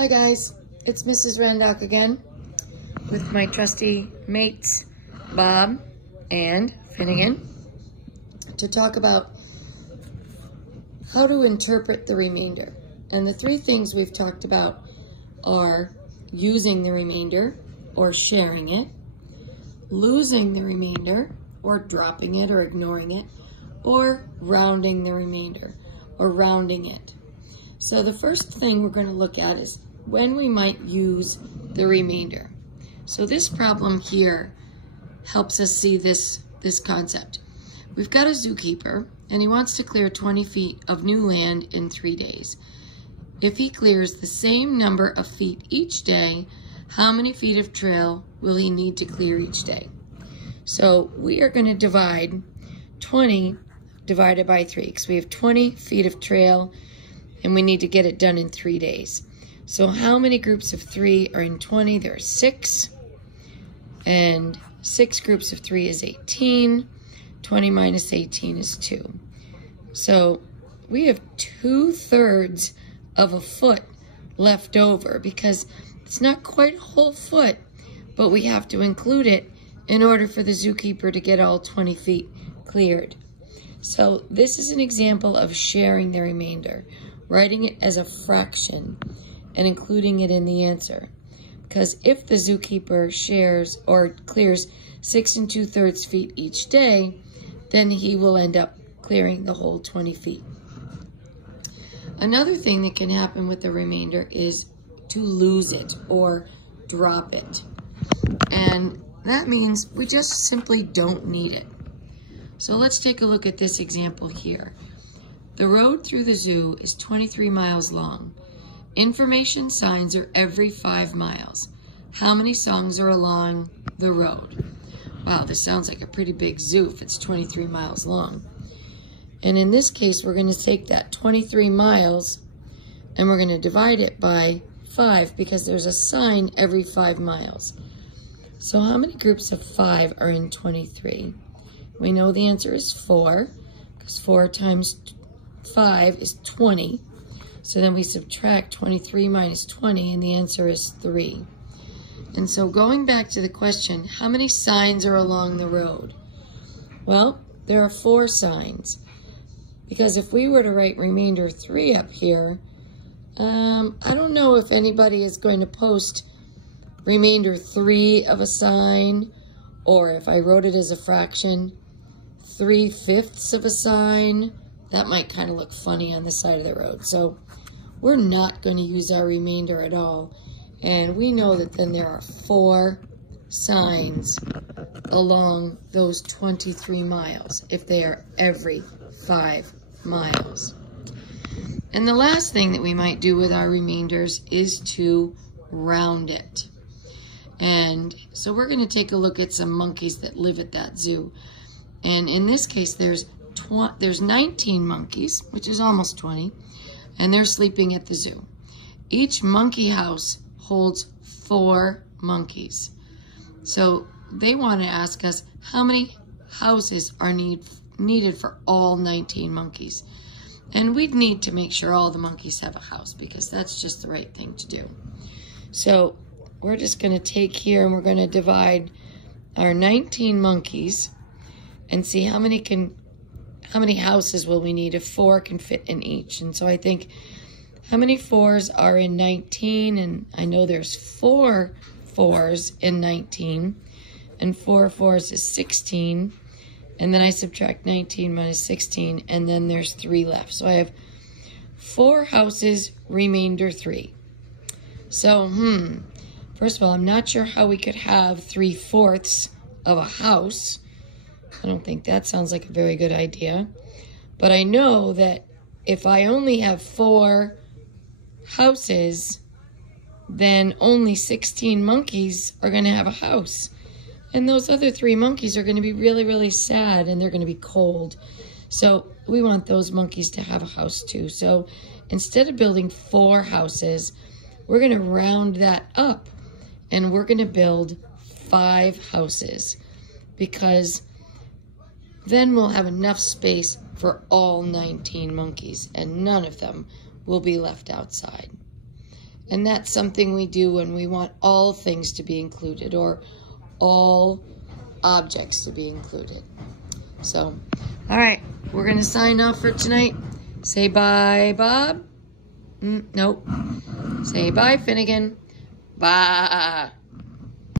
Hi guys, it's Mrs. Randock again with my trusty mates Bob and Finnegan to talk about how to interpret the remainder. And the three things we've talked about are using the remainder or sharing it, losing the remainder or dropping it or ignoring it, or rounding the remainder or rounding it. So the first thing we're going to look at is when we might use the remainder. So this problem here helps us see this concept. We've got a zookeeper and he wants to clear 20 feet of new land in 3 days. If he clears the same number of feet each day, how many feet of trail will he need to clear each day? So we are going to divide 20 divided by 3 because we have 20 feet of trail and we need to get it done in 3 days. So how many groups of 3 are in 20? There are 6. And 6 groups of 3 is 18. 20 minus 18 is 2. So we have 2/3 of a foot left over because it's not quite a whole foot, but we have to include it in order for the zookeeper to get all 20 feet cleared. So this is an example of sharing the remainder, writing it as a fraction and including it in the answer. Because if the zookeeper shares or clears 6 2/3 feet each day, then he will end up clearing the whole 20 feet. Another thing that can happen with the remainder is to lose it or drop it. And that means we just simply don't need it. So let's take a look at this example here. The road through the zoo is 23 miles long. Information signs are every 5 miles. How many songs are along the road? Wow, this sounds like a pretty big zoo if it's 23 miles long. And in this case, we're going to take that 23 miles and we're going to divide it by 5 because there's a sign every 5 miles. So how many groups of 5 are in 23? We know the answer is 4 because 4 times 5 is 20. So then we subtract 23 minus 20 and the answer is 3. And so going back to the question, how many signs are along the road? Well, there are 4 signs. Because if we were to write remainder 3 up here, I don't know if anybody is going to post remainder 3 of a sign, or if I wrote it as a fraction, 3/5 of a sign. That might kind of look funny on the side of the road. So we're not going to use our remainder at all. And we know that then there are 4 signs along those 23 miles if they are every 5 miles. And the last thing that we might do with our remainders is to round it. And so we're going to take a look at some monkeys that live at that zoo. And in this case, there's 19 monkeys, which is almost 20, and they're sleeping at the zoo. Each monkey house holds 4 monkeys. So they want to ask us how many houses are needed for all 19 monkeys. And we'd need to make sure all the monkeys have a house because that's just the right thing to do. So we're just going to take here and we're going to divide our 19 monkeys and see how many houses will we need if 4 can fit in each. And so I think how many 4s are in 19, and I know there's 4 4s in 19, and 4 4s is 16, and then I subtract 19 minus 16, and then there's 3 left. So I have 4 houses, remainder 3. So, first of all, I'm not sure how we could have 3/4 of a house. I don't think that sounds like a very good idea. But I know that if I only have 4 houses, then only 16 monkeys are going to have a house. And those other 3 monkeys are going to be really, really sad and they're going to be cold. So we want those monkeys to have a house too. So instead of building 4 houses, we're going to round that up and we're going to build 5 houses because then we'll have enough space for all 19 monkeys and none of them will be left outside. And that's something we do when we want all things to be included or all objects to be included. So, all right, we're going to sign off for tonight. Say bye, Bob. Nope. Say bye, Finnegan. Bye.